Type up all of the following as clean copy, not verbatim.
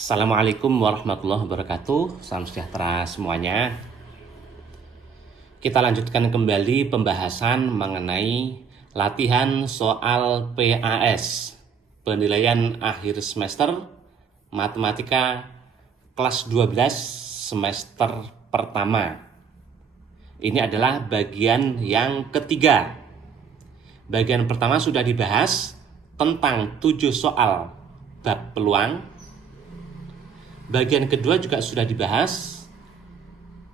Assalamualaikum warahmatullahi wabarakatuh. Salam sejahtera semuanya. Kita lanjutkan kembali pembahasan mengenai latihan soal PAS, penilaian akhir semester matematika kelas 12 semester pertama. Ini adalah bagian yang ketiga. Bagian pertama sudah dibahas tentang 7 soal bab peluang. Bagian kedua juga sudah dibahas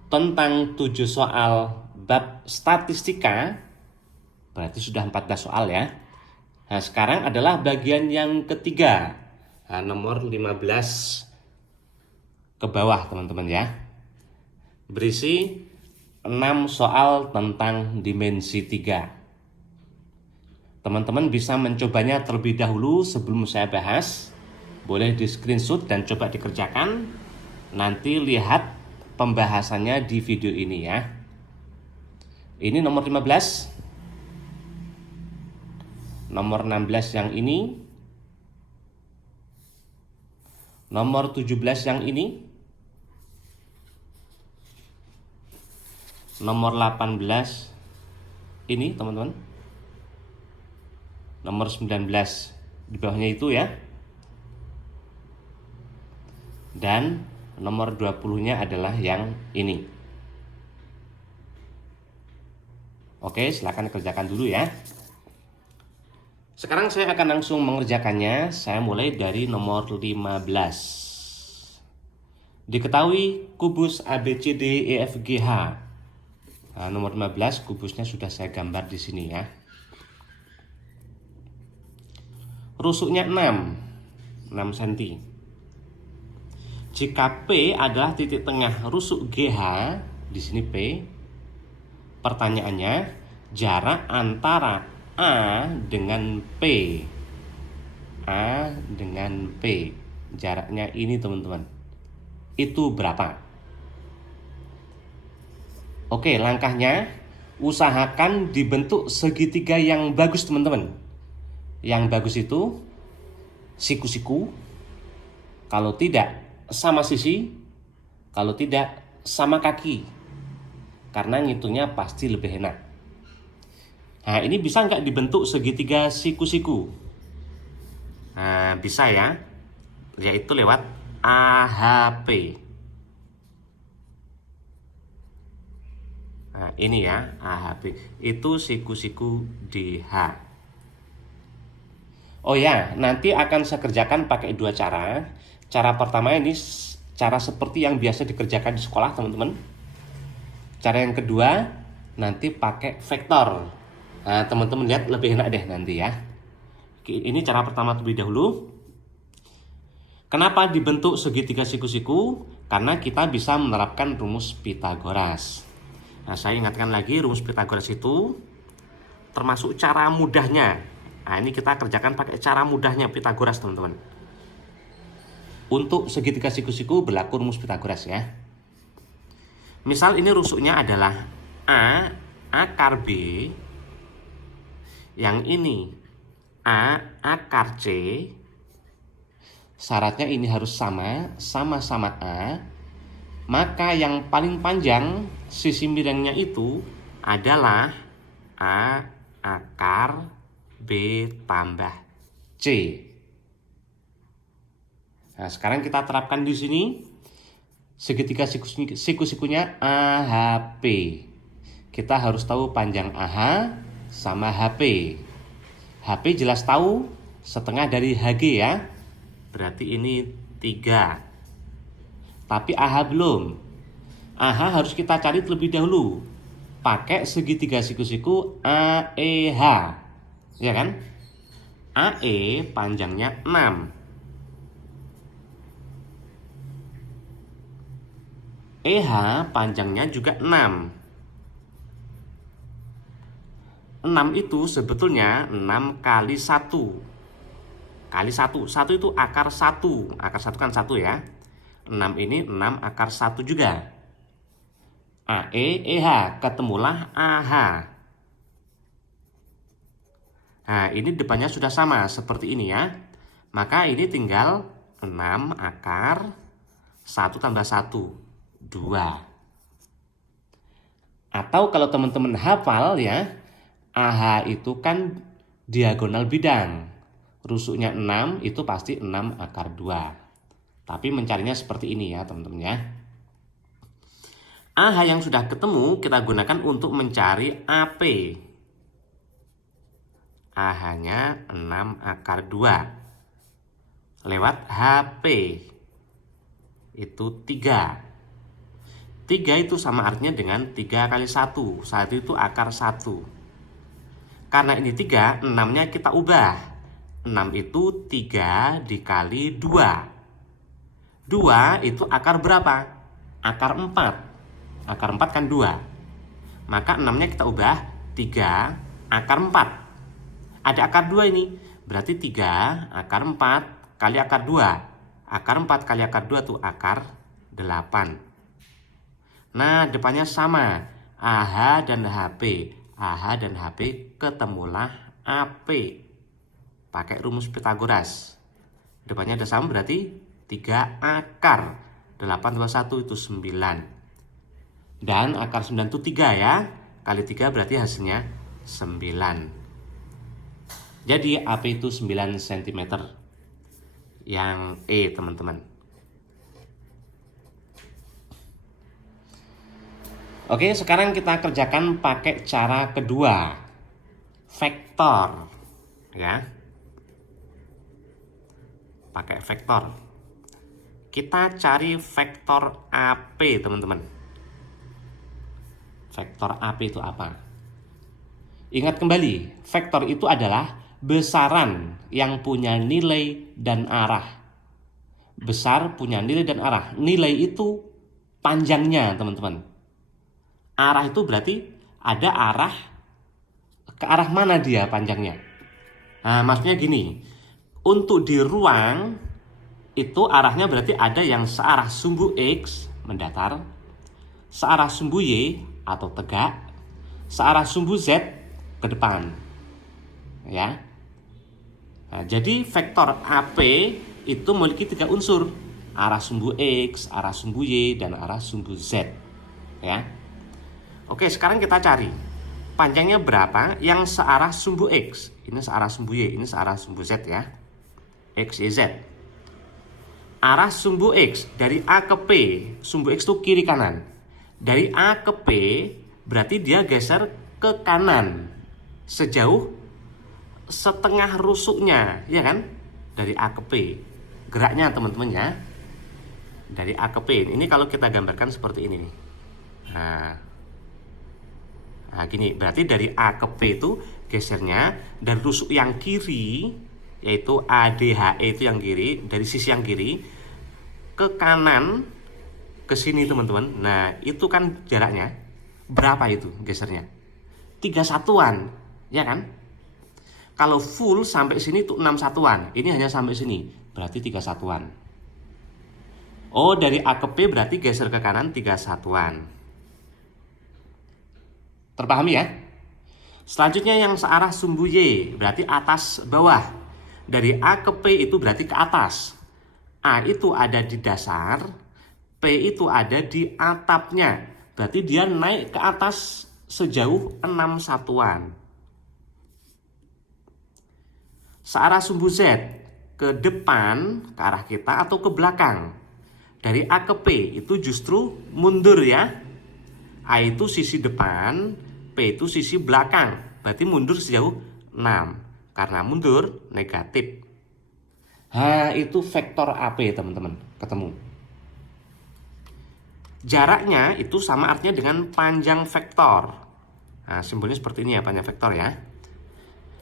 tentang 7 soal bab statistika, berarti sudah 14 soal ya. Nah, sekarang adalah bagian yang ketiga, nomor 15 ke bawah teman-teman ya. Berisi 6 soal tentang dimensi 3. Teman-teman bisa mencobanya terlebih dahulu sebelum saya bahas. Boleh di screenshot dan coba dikerjakan. Nanti lihat pembahasannya di video ini ya. Ini nomor 15. Nomor 16 yang ini. Nomor 17 yang ini. Nomor 18 ini teman-teman. Nomor 19 di bawahnya itu ya. Dan nomor 20-nya adalah yang ini. Oke, silakan kerjakan dulu ya. Sekarang saya akan langsung mengerjakannya. Saya mulai dari nomor 15. Diketahui kubus ABCDEFGH. Nah, nomor 15 kubusnya sudah saya gambar di sini ya. Rusuknya 6 cm. Jika P adalah titik tengah rusuk GH, di sini P, pertanyaannya jarak antara A dengan P. A dengan P, jaraknya ini teman-teman. Itu berapa? Oke, langkahnya usahakan dibentuk segitiga yang bagus teman-teman. Yang bagus itu siku-siku. Kalau tidak sama sisi, kalau tidak sama kaki, karena ngitungnya pasti lebih enak. Nah, ini bisa nggak dibentuk segitiga siku-siku? Nah, bisa ya, yaitu lewat AHP. Nah, ini ya AHP, itu siku-siku DH. Oh ya, nanti akan saya kerjakan pakai 2 cara. Cara pertama ini cara seperti yang biasa dikerjakan di sekolah teman-teman. Cara yang kedua nanti pakai vektor. Nah, teman-teman lihat lebih enak deh nanti ya. Ini cara pertama terlebih dahulu. Kenapa dibentuk segitiga siku-siku? Karena kita bisa menerapkan rumus Pythagoras. Nah, saya ingatkan lagi rumus Pythagoras itu termasuk cara mudahnya. Nah, ini kita kerjakan pakai cara mudahnya Pythagoras teman-teman. Untuk segitiga siku-siku berlaku rumus Pythagoras ya. Misal ini rusuknya adalah A akar B. Yang ini A akar C. Syaratnya ini harus sama-sama A. Maka yang paling panjang sisi miringnya itu adalah A akar B tambah C. Nah, sekarang kita terapkan di sini segitiga siku-sikunya AHP. Kita harus tahu panjang AH sama HP. HP jelas tahu, setengah dari HG ya. Berarti ini 3. Tapi AH belum. AH harus kita cari terlebih dahulu. Pakai segitiga siku-siku AEH. Ya kan? AE panjangnya 6. EH panjangnya juga 6. 6 itu sebetulnya 6 kali 1. Kali 1. 1 itu akar 1. Akar 1 kan 1 ya. 6 ini 6 akar 1 juga. AE, EH, ketemulah AH. Nah, ini depannya sudah sama seperti ini ya. Maka ini tinggal 6 akar 1 tambah 1, 2. Atau kalau teman-teman hafal ya, AH itu kan diagonal bidang. Rusuknya 6 itu pasti 6 akar 2. Tapi mencarinya seperti ini ya teman-teman ya. AH yang sudah ketemu kita gunakan untuk mencari AP. AH-nya 6 akar 2. Lewat HP. Itu 3. 3 itu sama artinya dengan 3 kali 1. 1 itu akar 1. Karena ini 3, 6-nya kita ubah. 6 itu 3 dikali 2. 2 itu akar berapa? Akar 4. Akar 4 kan 2. Maka 6-nya kita ubah 3 akar 4. Ada akar 2 ini. Berarti 3 akar 4 kali akar 2. Akar 4 kali akar 2 itu akar 8. Nah, depannya sama. AH dan HP. AH dan HP ketemulah AP. Pakai rumus Pythagoras. Depannya ada sama berarti 3 akar. 8 tambah 1 itu 9. Dan akar 9 itu 3 ya. Kali 3 berarti hasilnya 9. Jadi AP itu 9 cm. Yang E teman-teman. Oke, sekarang kita kerjakan pakai cara kedua. Vektor. Ya. Pakai vektor. Kita cari vektor AP teman-teman. Vektor AP itu apa? Ingat kembali, vektor itu adalah besaran yang punya nilai dan arah. Besar punya nilai dan arah. Nilai itu panjangnya, teman-teman. Arah itu berarti ada arah, ke arah mana dia panjangnya. Nah, maksudnya gini, untuk di ruang itu arahnya berarti ada yang searah sumbu X mendatar, searah sumbu Y atau tegak, searah sumbu Z ke depan. Ya. Nah, jadi vektor AP itu memiliki 3 unsur. Arah sumbu X, arah sumbu Y, dan arah sumbu Z. Ya. Oke, sekarang kita cari panjangnya berapa yang searah sumbu X. Ini searah sumbu Y, ini searah sumbu Z ya. X, Y, Z. Arah sumbu X dari A ke P. Sumbu X itu kiri kanan. Dari A ke P berarti dia geser ke kanan sejauh setengah rusuknya, ya kan? Dari A ke P. Geraknya teman-teman ya. Dari A ke P. Ini kalau kita gambarkan seperti ini nih. Nah, gini, berarti dari A ke P itu gesernya dari rusuk yang kiri, yaitu ADHE itu yang kiri, dari sisi yang kiri ke kanan ke sini teman-teman. Nah, itu kan jaraknya berapa itu gesernya? 3 satuan, ya kan? Kalau full sampai sini itu 6 satuan. Ini hanya sampai sini, berarti 3 satuan. Oh, dari A ke P berarti geser ke kanan 3 satuan. Terpahami ya? Selanjutnya yang searah sumbu Y, berarti atas bawah. Dari A ke P itu berarti ke atas. A itu ada di dasar, P itu ada di atapnya. Berarti dia naik ke atas sejauh 6 satuan. Searah sumbu Z ke depan, ke arah kita atau ke belakang. Dari A ke P itu justru mundur ya. A itu sisi depan, P itu sisi belakang. Berarti mundur sejauh 6. Karena mundur negatif. Nah, itu vektor AP teman-teman. Ketemu. Jaraknya itu sama artinya dengan panjang vektor. Nah, simbolnya seperti ini ya, panjang vektor ya.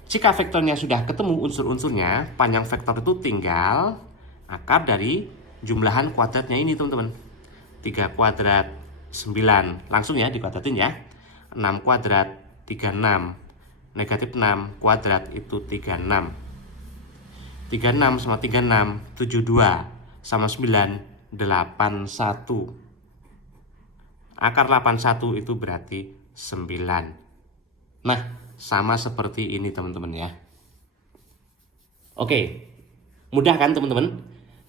Jika vektornya sudah ketemu unsur-unsurnya, panjang vektor itu tinggal akar dari jumlahan kuadratnya ini teman-teman. 3 kuadrat 9, langsung ya dikuadratin ya. 6 kuadrat 36, negatif 6 kuadrat itu 36. 36 sama 36, 72 sama 9, 81. Akar 81 itu berarti 9. Nah, sama seperti ini teman-teman ya. Oke, mudah kan teman-teman?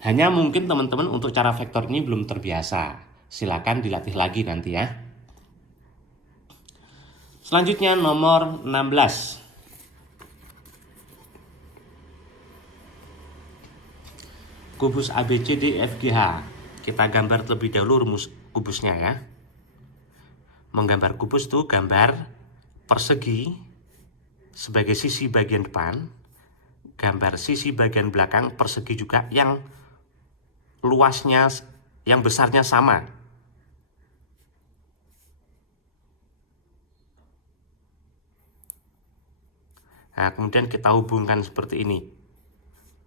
Hanya mungkin teman-teman untuk cara vektor ini belum terbiasa. Silakan dilatih lagi nanti ya. Selanjutnya nomor 16. Kubus ABCDFGH. Kita gambar terlebih dahulu rumus kubusnya ya. Menggambar kubus itu gambar persegi sebagai sisi bagian depan, gambar sisi bagian belakang persegi juga yang luasnya, yang besarnya sama. Nah, kemudian kita hubungkan seperti ini.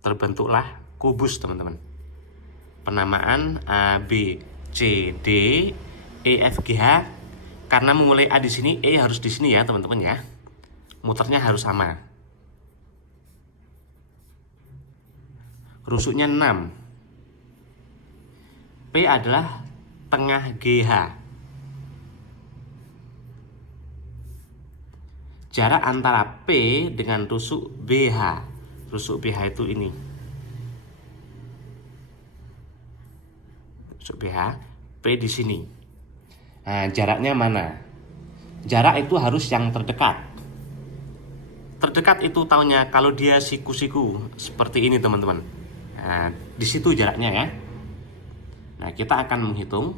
Terbentuklah kubus, teman-teman. Penamaan A, B, C, D, E, F, G, H. Karena memulai A di sini, E harus di sini ya, teman-teman ya. Muternya harus sama. Rusuknya 6. P adalah tengah GH. Jarak antara P dengan rusuk BH. Rusuk BH itu ini. Rusuk BH, P di sini. Nah, jaraknya mana? Jarak itu harus yang terdekat. Terdekat itu taunya kalau dia siku-siku seperti ini, teman-teman. Nah, di situ jaraknya ya. Nah, kita akan menghitung.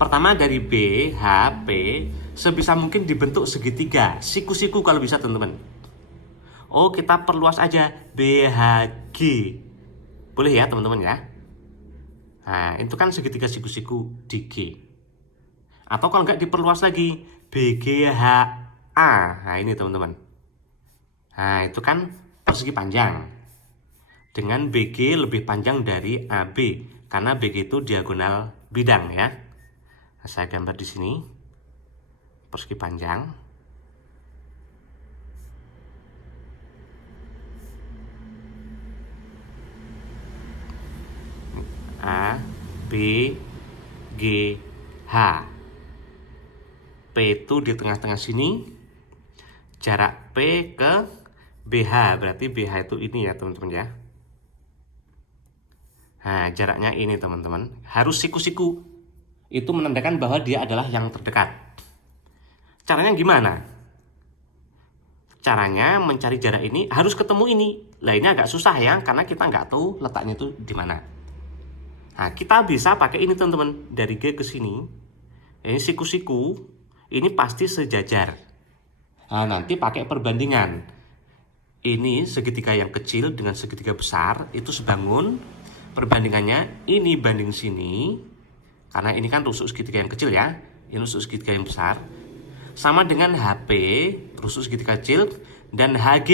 Pertama dari B, H, P sebisa mungkin dibentuk segitiga, siku-siku kalau bisa, teman-teman. Oh, kita perluas aja BHG. Boleh ya, teman-teman ya. Nah, itu kan segitiga siku-siku di G. Atau kalau nggak diperluas lagi BGHA. Nah, ini teman-teman. Nah, itu kan persegi panjang. Dengan BG lebih panjang dari AB. Karena BG itu diagonal bidang ya. Nah, saya gambar di sini. Persegi panjang. A, B, G, H. P itu di tengah-tengah sini. Jarak P ke BH, berarti BH itu ini ya, teman-teman ya. Nah, jaraknya ini, teman-teman. Harus siku-siku. Itu menandakan bahwa dia adalah yang terdekat. Caranya gimana? Caranya mencari jarak ini harus ketemu ini. Lah, ini agak susah ya, karena kita nggak tahu letaknya itu di mana. Nah, kita bisa pakai ini, teman-teman. Dari G ke sini. Ini siku-siku. Ini pasti sejajar. Nah, nanti pakai perbandingan. Ini segitiga yang kecil dengan segitiga besar itu sebangun. Perbandingannya ini banding sini. Karena ini kan rusuk segitiga yang kecil ya. Ini rusuk segitiga yang besar. Sama dengan HP, rusuk segitiga kecil. Dan HG,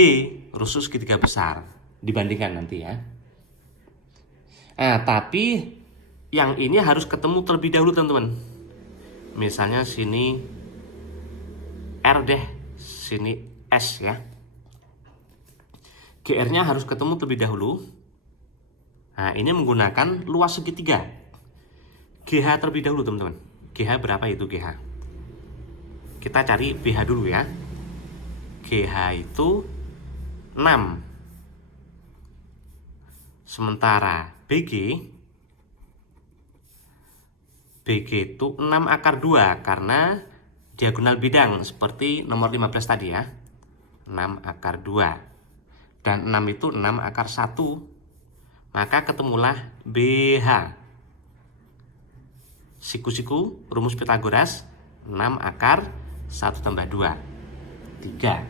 rusuk segitiga besar. Dibandingkan nanti ya. Nah, tapi yang ini harus ketemu terlebih dahulu, teman-teman. Misalnya sini R deh, sini S ya. GR-nya harus ketemu terlebih dahulu. Nah, ini menggunakan luas segitiga. GH terlebih dahulu, teman-teman. GH berapa itu GH? Kita cari BH dulu ya. GH itu 6. Sementara BG itu 6 akar 2 karena diagonal bidang seperti nomor 15 tadi ya. 6 akar 2. Dan 6 itu 6 akar 1. Maka ketemulah BH. Siku-siku rumus Pitagoras 6 akar 1 tambah 2. 3.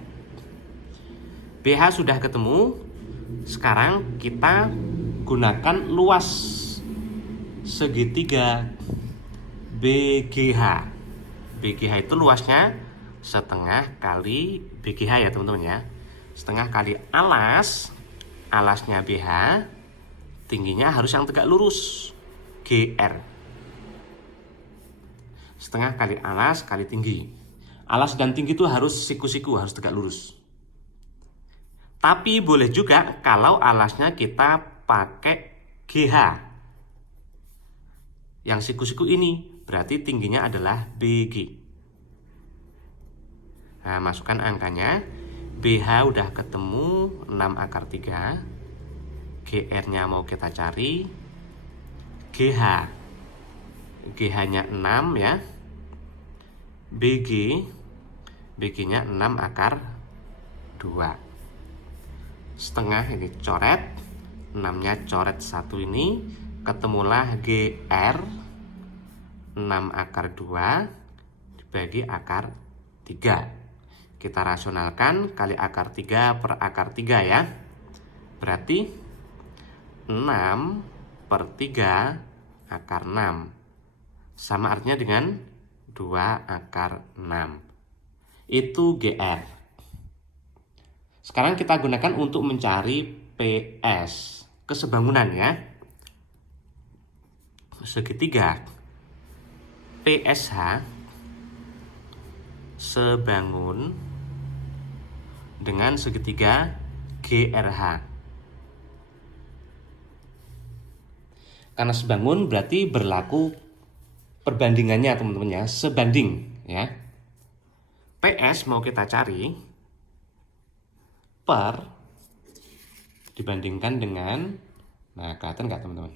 BH sudah ketemu. Sekarang kita gunakan luas segitiga BGH. BGH itu luasnya setengah kali BGH ya, teman-teman ya. Setengah kali alas. Alasnya BH. Tingginya harus yang tegak lurus. GR. Setengah kali alas kali tinggi. Alas dan tinggi itu harus siku-siku, harus tegak lurus. Tapi boleh juga kalau alasnya kita pakai GH. Yang siku-siku ini berarti tingginya adalah BG. Nah, masukkan angkanya. BH udah ketemu 6 akar 3. GR-nya mau kita cari, GH. GH-nya 6 ya. BG. BG-nya 6 akar 2. Setengah ini coret, 6-nya coret 1 ini, ketemulah GR 6 akar 2 dibagi akar 3. Kita rasionalkan, kali akar 3 per akar 3 ya. Berarti 6 per 3 akar 6. Sama artinya dengan 2 akar 6. Itu GR. Sekarang kita gunakan untuk mencari PS. Kesebangunan ya. Segitiga PSH sebangun dengan segitiga GRH. Karena sebangun berarti berlaku perbandingannya teman-teman ya, sebanding ya. PS mau kita cari per dibandingkan dengan, nah kelihatan nggak teman-teman?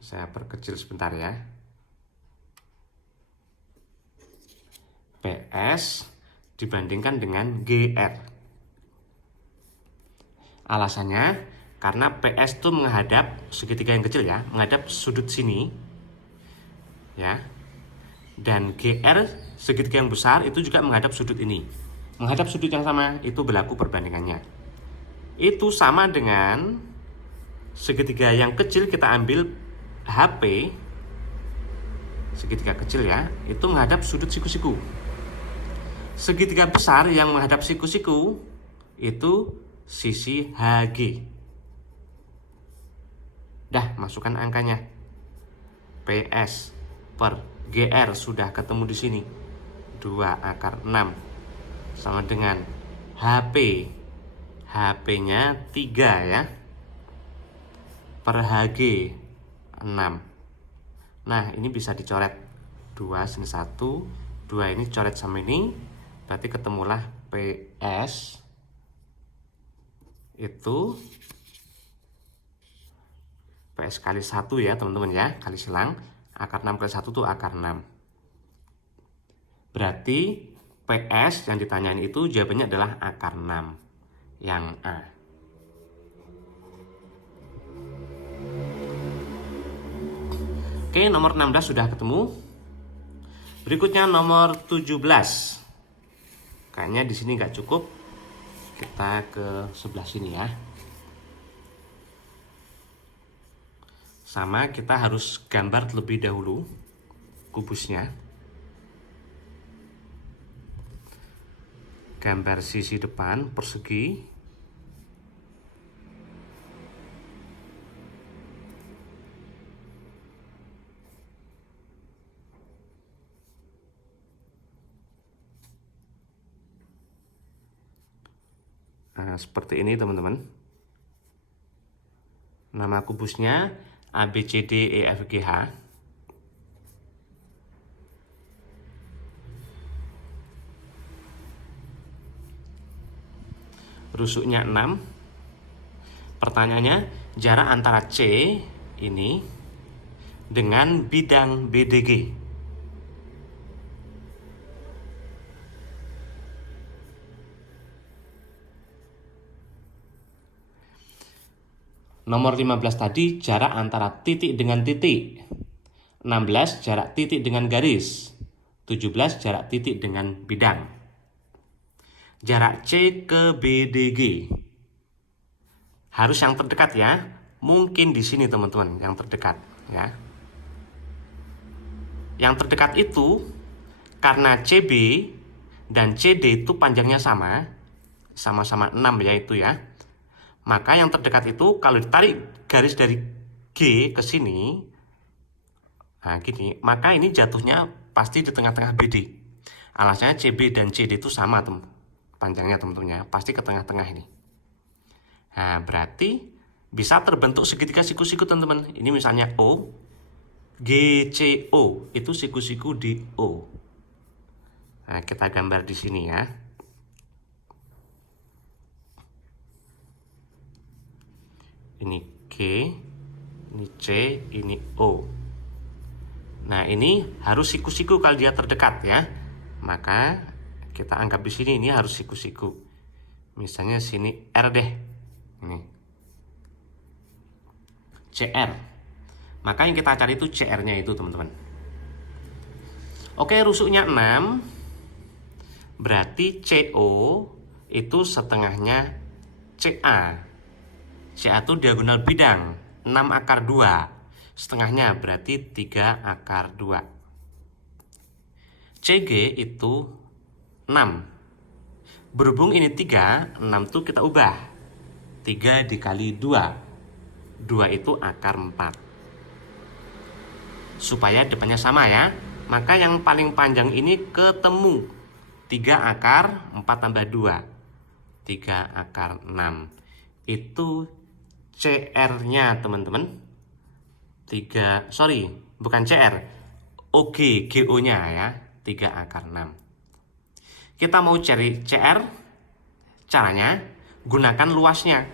Saya perkecil sebentar ya. PS dibandingkan dengan GR. Alasannya karena PS itu menghadap segitiga yang kecil ya, menghadap sudut sini ya. Dan GR segitiga yang besar itu juga menghadap sudut ini. Menghadap sudut yang sama, itu berlaku perbandingannya. Itu sama dengan segitiga yang kecil kita ambil HP, segitiga kecil ya, itu menghadap sudut siku-siku. Segitiga besar yang menghadap siku-siku itu sisi HG. Dah, masukkan angkanya. PS per GR sudah ketemu di sini. 2 akar 6 sama dengan HP. HP-nya 3 ya. Per HG 6. Nah, ini bisa dicoret. 2 sini 1, 2 ini coret sama ini. Berarti ketemulah PS itu PS kali 1 ya teman-teman ya, kali silang. Akar 6 kali 1 itu akar 6. Berarti PS yang ditanyain itu jawabannya adalah akar 6. Yang A. Oke, nomor 16 sudah ketemu. Berikutnya nomor 17. Kayaknya di sini nggak cukup. Kita ke sebelah sini ya. Sama, kita harus gambar terlebih dahulu kubusnya. Gambar sisi depan persegi. Nah, seperti ini teman-teman. Nama kubusnya ABCDEFGH. Rusuknya 6. Pertanyaannya, jarak antara C ini dengan bidang BDG. Nomor 15 tadi jarak antara titik dengan titik. 16 jarak titik dengan garis. 17 jarak titik dengan bidang. Jarak C ke BDG. Harus yang terdekat ya. Mungkin di sini teman-teman yang terdekat ya. Yang terdekat itu karena CB dan CD itu panjangnya sama-sama 6 ya itu ya. Maka yang terdekat itu kalau ditarik garis dari G ke sini, nah gini, maka ini jatuhnya pasti di tengah-tengah BD. Alasannya CB dan CD itu sama panjangnya teman-teman ya, pasti ke tengah-tengah ini. Nah berarti bisa terbentuk segitiga siku-siku teman-teman. Ini misalnya O, GCO, itu siku-siku di O. Nah kita gambar di sini ya. ini G, ini C, ini O. Nah, ini harus siku-siku kalau dia terdekat ya. Maka kita anggap di sini ini harus siku-siku. Misalnya sini R deh. Ini CR. Maka yang kita cari itu CR-nya itu, teman-teman. Oke, rusuknya 6. Berarti CO itu setengahnya CA. CA itu diagonal bidang 6 akar 2. Setengahnya berarti 3 akar 2. CG itu 6. Berhubung ini 3, 6 itu kita ubah. 3 dikali 2. 2 itu akar 4. Supaya depannya sama ya. Maka yang paling panjang ini ketemu. 3 akar 4 tambah 2. 3 akar 6. Itu CR-nya, teman-teman. Bukan CR. OG, GO-nya ya. 3 akar 6. Kita mau cari CR. Caranya gunakan luasnya.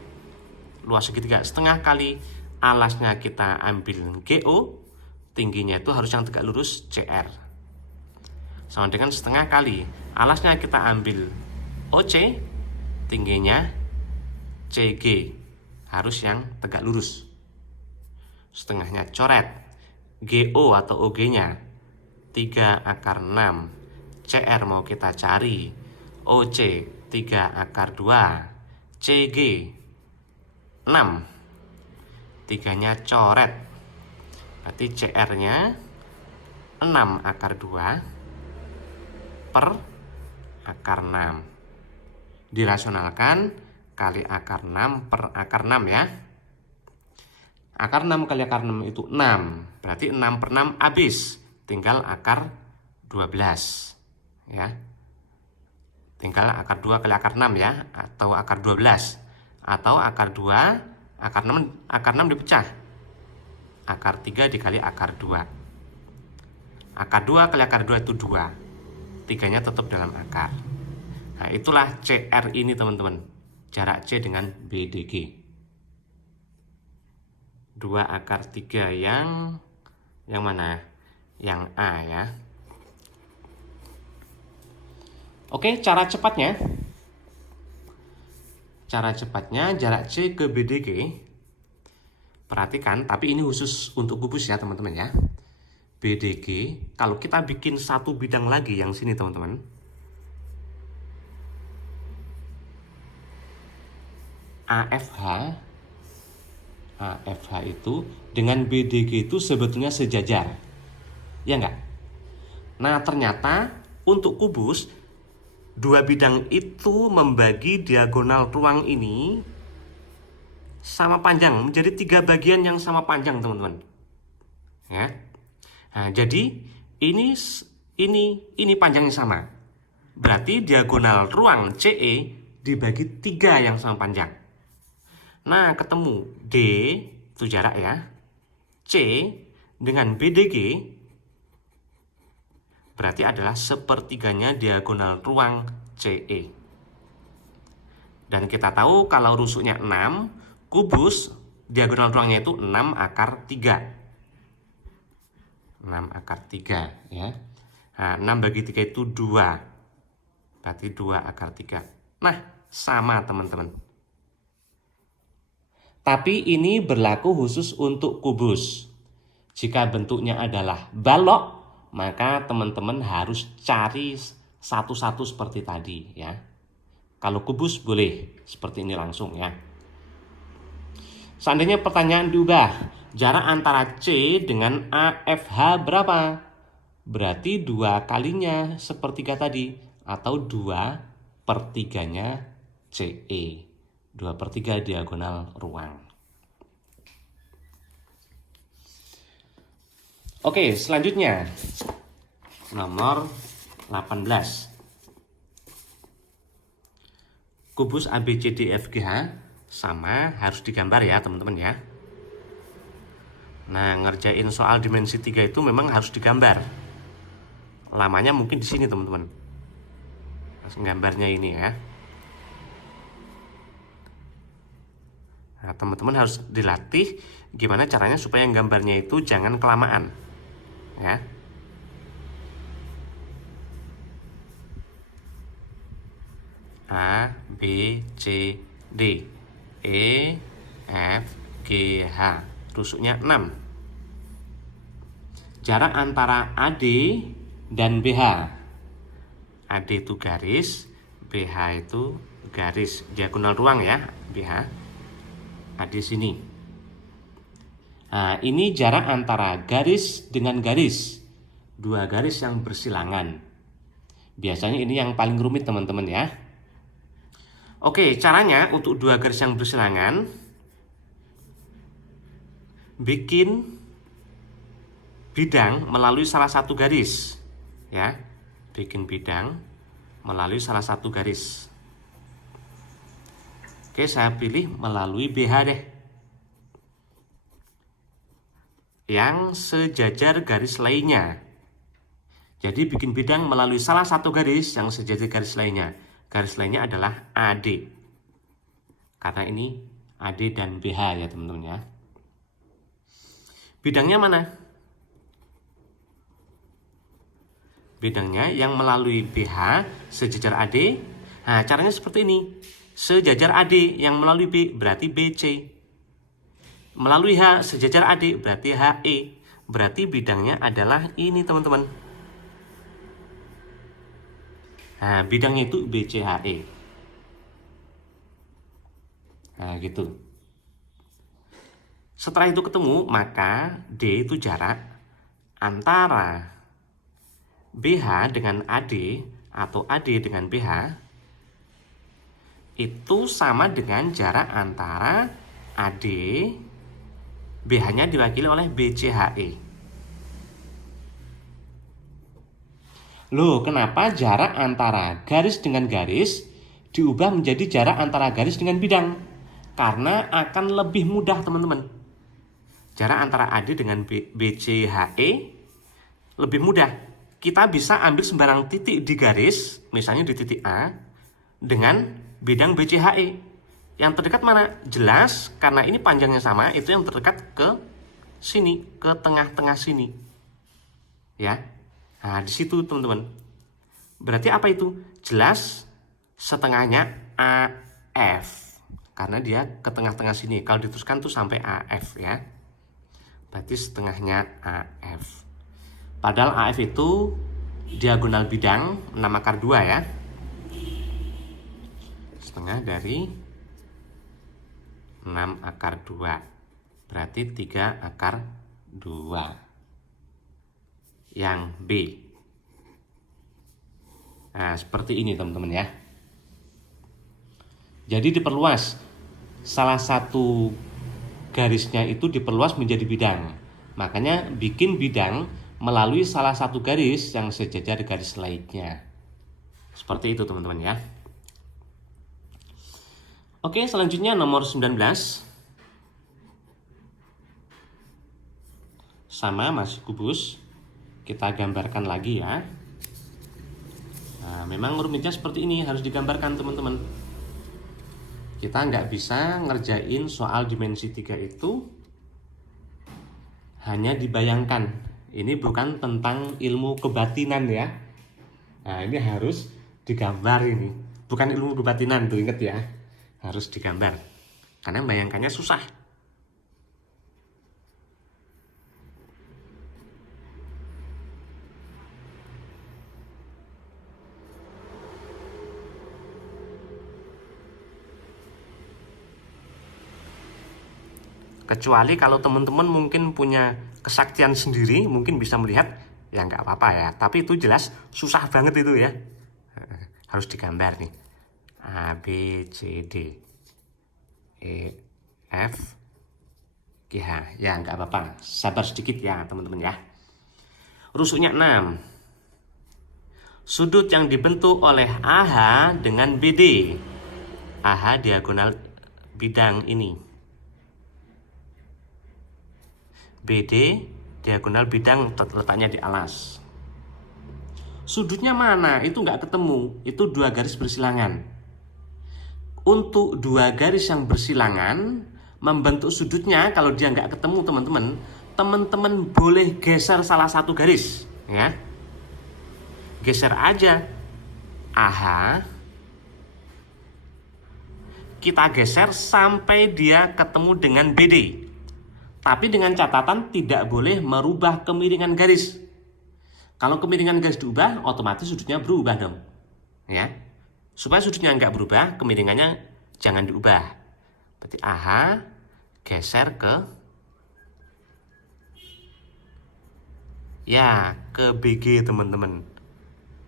Luas segitiga setengah kali alasnya kita ambil GO. Tingginya itu harus yang tegak lurus CR. Sama dengan setengah kali alasnya kita ambil OC. Tingginya CG. Harus yang tegak lurus. Setengahnya coret. GO atau OG-nya 3 akar 6. CR mau kita cari. OC 3 akar 2. CG 6. 3-nya coret. Berarti CR-nya 6 akar 2 per akar 6. Dirasionalkan kali akar 6 per akar 6 ya. Akar 6 kali akar 6 itu 6. Berarti 6 per 6 habis. Tinggal akar 12. Ya. Tinggal akar 2 kali akar 6 ya. Atau akar 12. Atau akar 2, akar 6 dipecah. Akar 3 dikali akar 2. Akar 2 kali akar 2 itu 2. 3-nya tetap dalam akar. Nah, itulah CR ini, teman-teman. Jarak C dengan BDG. 2 akar 3 yang mana? Yang A ya. Oke, cara cepatnya. Cara cepatnya jarak C ke BDG. Perhatikan, tapi ini khusus untuk kubus ya, teman-teman ya. BDG, kalau kita bikin satu bidang lagi yang sini, teman-teman. AFH itu dengan BDG itu sebetulnya sejajar. Ya enggak? Nah, ternyata untuk kubus, dua bidang itu membagi diagonal ruang ini sama panjang, menjadi 3 bagian yang sama panjang, teman-teman. Ya. Nah, jadi ini panjangnya sama. Berarti diagonal ruang CE dibagi 3 yang sama panjang. Nah, ketemu D itu jarak ya. C dengan BDG berarti adalah sepertiganya diagonal ruang CE. Dan kita tahu kalau rusuknya 6, kubus diagonal ruangnya itu 6 akar 3. 6 akar 3 ya. Nah, 6 bagi 3 itu 2. Berarti 2 akar 3. Nah, sama, teman-teman. Tapi ini berlaku khusus untuk kubus. Jika bentuknya adalah balok, maka teman-teman harus cari satu-satu seperti tadi ya. Kalau kubus boleh seperti ini langsung ya. Seandainya pertanyaan diubah, jarak antara C dengan AFH berapa? Berarti 2 kalinya sepertiga tadi, atau 2/3-nya CE. 2/3 diagonal ruang. Oke, selanjutnya nomor 18. Kubus ABCDFGH sama, harus digambar ya, teman-teman ya. Nah, ngerjain soal dimensi 3 itu memang harus digambar. Lamanya mungkin di sini, teman-teman. Gambarnya ini ya. Nah, teman-teman harus dilatih gimana caranya supaya gambarnya itu jangan kelamaan. Ya. A, B, C, D, E, F, G, H. Rusuknya 6. Jarak antara AD dan BH. AD itu garis, BH itu garis. Diagonal ruang ya, BH. AD sini. Nah, ini jarak antara garis dengan garis. Dua garis yang bersilangan. Biasanya ini yang paling rumit teman-teman ya. Oke, caranya untuk dua garis yang bersilangan, bikin bidang melalui salah satu garis. Ya, bikin bidang melalui salah satu garis. Oke, saya pilih melalui BH deh. Yang sejajar garis lainnya. Jadi bikin bidang melalui salah satu garis yang sejajar garis lainnya. Garis lainnya adalah AD. Karena ini AD dan BH ya teman-teman ya. Bidangnya mana? Bidangnya yang melalui BH sejajar AD. Nah, caranya seperti ini. Sejajar AD yang melalui B berarti BC. Melalui H sejajar AD berarti HE. Berarti bidangnya adalah ini teman-teman. Nah, bidangnya itu BCHE. Nah, gitu. Setelah itu ketemu, maka D itu jarak antara BH dengan AD atau AD dengan BH itu sama dengan jarak antara AD, BH-nya diwakili oleh BCHE. Loh, kenapa jarak antara garis dengan garis diubah menjadi jarak antara garis dengan bidang? Karena akan lebih mudah teman-teman. Jarak antara AD dengan BCHE lebih mudah. Kita bisa ambil sembarang titik di garis, misalnya di titik A, dengan bidang BCHE. Yang terdekat mana? Jelas, karena ini panjangnya sama, itu yang terdekat ke sini, ke tengah-tengah sini. Ya. Nah, di situ teman-teman. Berarti apa itu? Jelas setengahnya AF. Karena dia ke tengah-tengah sini. Kalau diteruskan tuh sampai AF ya. Berarti setengahnya AF. Padahal AF itu diagonal bidang 6/2 ya. Setengah dari 6/2. Berarti 3/2. Yang B. Nah, seperti ini teman-teman ya. Jadi diperluas. Salah satu garisnya itu diperluas menjadi bidang. Makanya bikin bidang melalui salah satu garis yang sejajar garis lainnya. Seperti itu teman-teman ya. Oke, selanjutnya nomor 19. Sama, masih kubus. Kita gambarkan lagi ya. Nah, memang rumitnya seperti ini, harus digambarkan teman-teman. Kita nggak bisa ngerjain soal dimensi 3 itu hanya dibayangkan. Ini bukan tentang ilmu kebatinan ya. Nah, ini harus digambar ini. Bukan ilmu kebatinan tuh, inget ya. Harus digambar. Karena bayangkannya susah. Kecuali kalau teman-teman mungkin punya kesaktian sendiri, mungkin bisa melihat, ya nggak apa-apa ya. Tapi itu jelas susah banget itu ya. Harus digambar nih. A, B, C, D, E, F, G, H. Ya nggak apa-apa, sabar sedikit ya teman-teman ya. Rusuknya 6. Sudut yang dibentuk oleh AH dengan BD. AH diagonal bidang ini. BD diagonal bidang letaknya di alas. Sudutnya mana? Itu nggak ketemu. Itu dua garis bersilangan. Untuk dua garis yang bersilangan, membentuk sudutnya kalau dia nggak ketemu teman-teman boleh geser salah satu garis, ya. Geser aja AH, kita geser sampai dia ketemu dengan BD. Tapi dengan catatan tidak boleh merubah kemiringan garis. Kalau kemiringan garis diubah, otomatis sudutnya berubah dong, ya. Supaya sudutnya nggak berubah, kemiringannya jangan diubah. Berarti AH geser ke BG, teman-teman.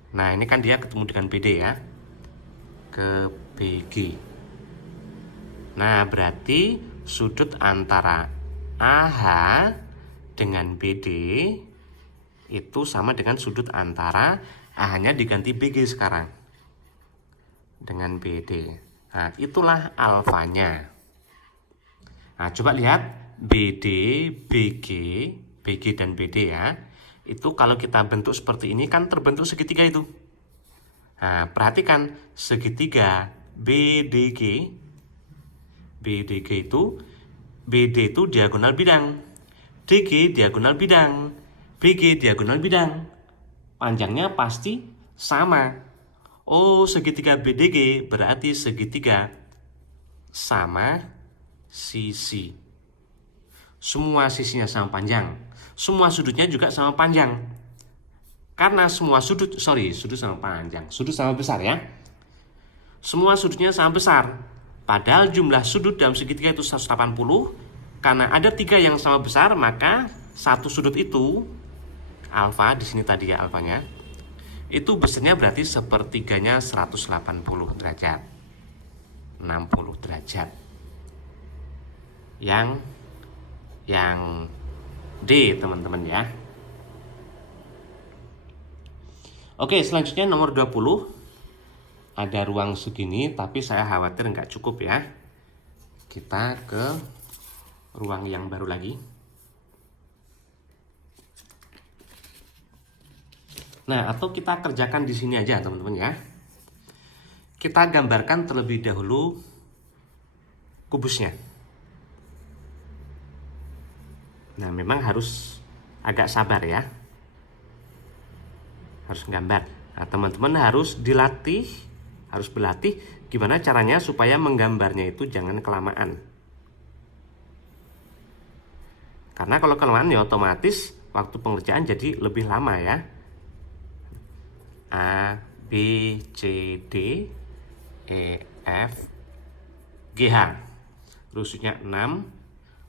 Nah, ini kan dia ketemu dengan BD, ya. Ke BG. Nah, berarti sudut antara AH dengan BD itu sama dengan sudut antara AH-nya diganti BG sekarang dengan BD. Nah, itulah alfanya. Nah, coba lihat BD, BG dan BD, ya. Itu kalau kita bentuk seperti ini kan terbentuk segitiga itu. Nah, perhatikan segitiga BDG itu BD itu diagonal bidang, DG diagonal bidang, BG diagonal bidang. Panjangnya pasti sama. Oh, segitiga BDG berarti segitiga sama sisi. Semua sisinya sama panjang. Semua sudutnya juga sama panjang. Karena semua sudut sama panjang. Sudut sama besar, ya. Semua sudutnya sama besar. Padahal jumlah sudut dalam segitiga itu 180. Karena ada 3 yang sama besar, maka satu sudut itu alfa, di sini tadi ya alfanya, itu besarnya berarti sepertiganya 180 derajat. 60 derajat. Yang D, teman-teman, ya. Oke, selanjutnya nomor 20. Ada ruang segini, tapi saya khawatir nggak cukup, ya. Kita ke ruang yang baru lagi. Nah, atau kita kerjakan di sini aja, teman-teman, ya. Kita gambarkan terlebih dahulu kubusnya. Nah, memang harus agak sabar, ya. Harus gambar. Nah, teman-teman harus berlatih gimana caranya supaya menggambarnya itu jangan kelamaan. Karena kalau kelamaan ya otomatis waktu pengerjaan jadi lebih lama, ya. A, B, C, D, E, F, G, H. Rusuknya 6.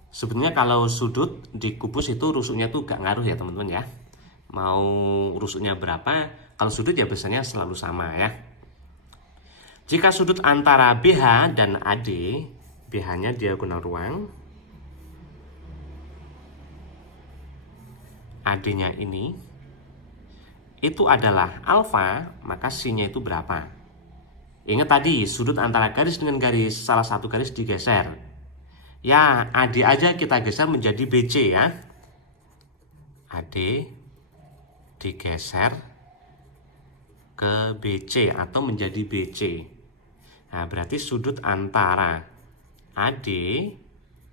Sebenarnya kalau sudut di kubus itu rusuknya tuh gak ngaruh, ya, teman-teman, ya. Mau rusuknya berapa, kalau sudut ya biasanya selalu sama, ya. Jika sudut antara BH dan AD, BH-nya diagonal ruang, AD-nya ini, itu adalah alfa, maka C-nya itu berapa? Ingat tadi, sudut antara garis dengan garis, salah satu garis digeser. Ya, AD aja kita geser menjadi BC, ya. AD digeser ke BC atau menjadi BC. Nah, berarti sudut antara AD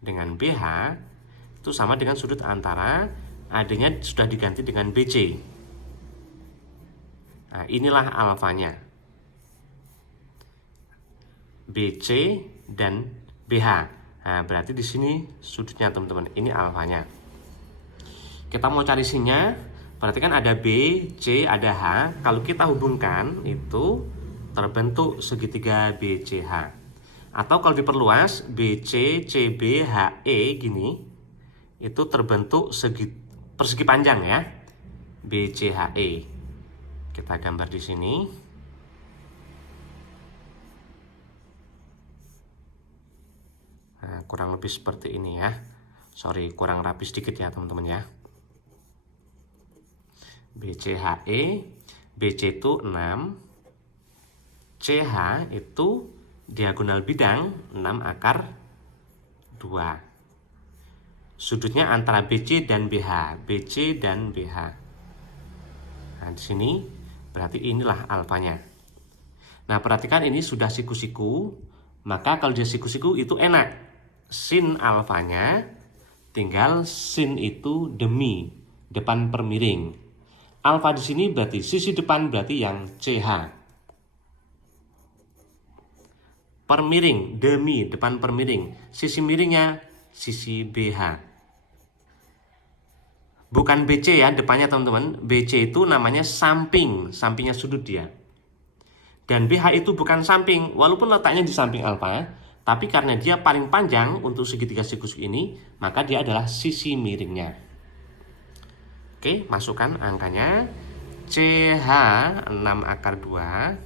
dengan BH itu sama dengan sudut antara AD-nya sudah diganti dengan BC. Nah, inilah alfanya. BC dan BH. Nah, berarti di sini sudutnya, teman-teman. Ini alfanya. Kita mau cari C-nya. Perhatikan ada B, C, ada H. Kalau kita hubungkan itu terbentuk segitiga BCH. Atau kalau diperluas BC, CB, HE gini, itu terbentuk persegi panjang, ya. BCHE. Kita gambar di sini. Nah, kurang lebih seperti ini, ya. Sorry, kurang rapi sedikit, ya, teman-teman, ya. BCHE, BC itu 6, CH itu diagonal bidang 6 akar 2. Sudutnya antara BC dan BH, BC dan BH. Nah, di sini berarti inilah alfanya. Nah, perhatikan ini sudah siku-siku, maka kalau dia siku-siku itu enak. sin alfanya, tinggal sin itu demi, depan per miring. Alfa di sini berarti sisi depan berarti yang CH. Per miring, demi, depan per miring. Sisi miringnya sisi BH. Bukan BC ya depannya teman-teman. BC itu namanya samping, sampingnya sudut dia. Dan BH itu bukan samping, walaupun letaknya di samping alfa, tapi karena dia paling panjang untuk segitiga sikus ini, maka dia adalah sisi miringnya. Oke, masukkan angkanya. CH 6 akar 2,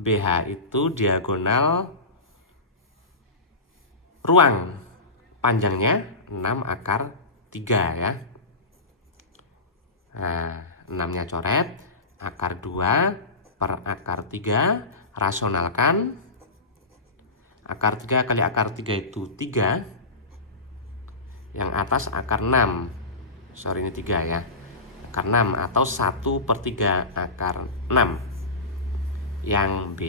BH itu diagonal ruang, panjangnya 6 akar 3 ya. Nah, 6-nya coret, akar 2 per akar 3, rasionalkan. Akar 3 kali akar 3 itu 3. Yang atas akar 6. Sorry, ini 3 ya. Akar 6 atau 1/3 akar 6. Yang B.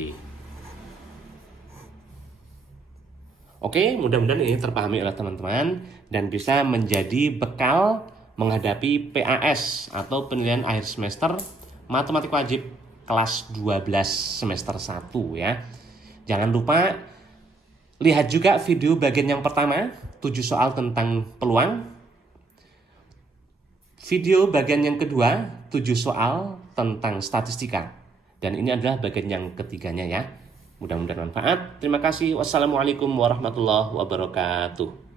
Oke, mudah-mudahan ini terpahami oleh teman-teman dan bisa menjadi bekal menghadapi PAS atau penilaian akhir semester matematika wajib kelas 12 semester 1 ya. Jangan lupa lihat juga video bagian yang pertama, 7 soal tentang peluang. Video bagian yang kedua, 7 soal tentang statistika. Dan ini adalah bagian yang ketiganya ya. Mudah-mudahan bermanfaat. Terima kasih. Wassalamualaikum warahmatullahi wabarakatuh.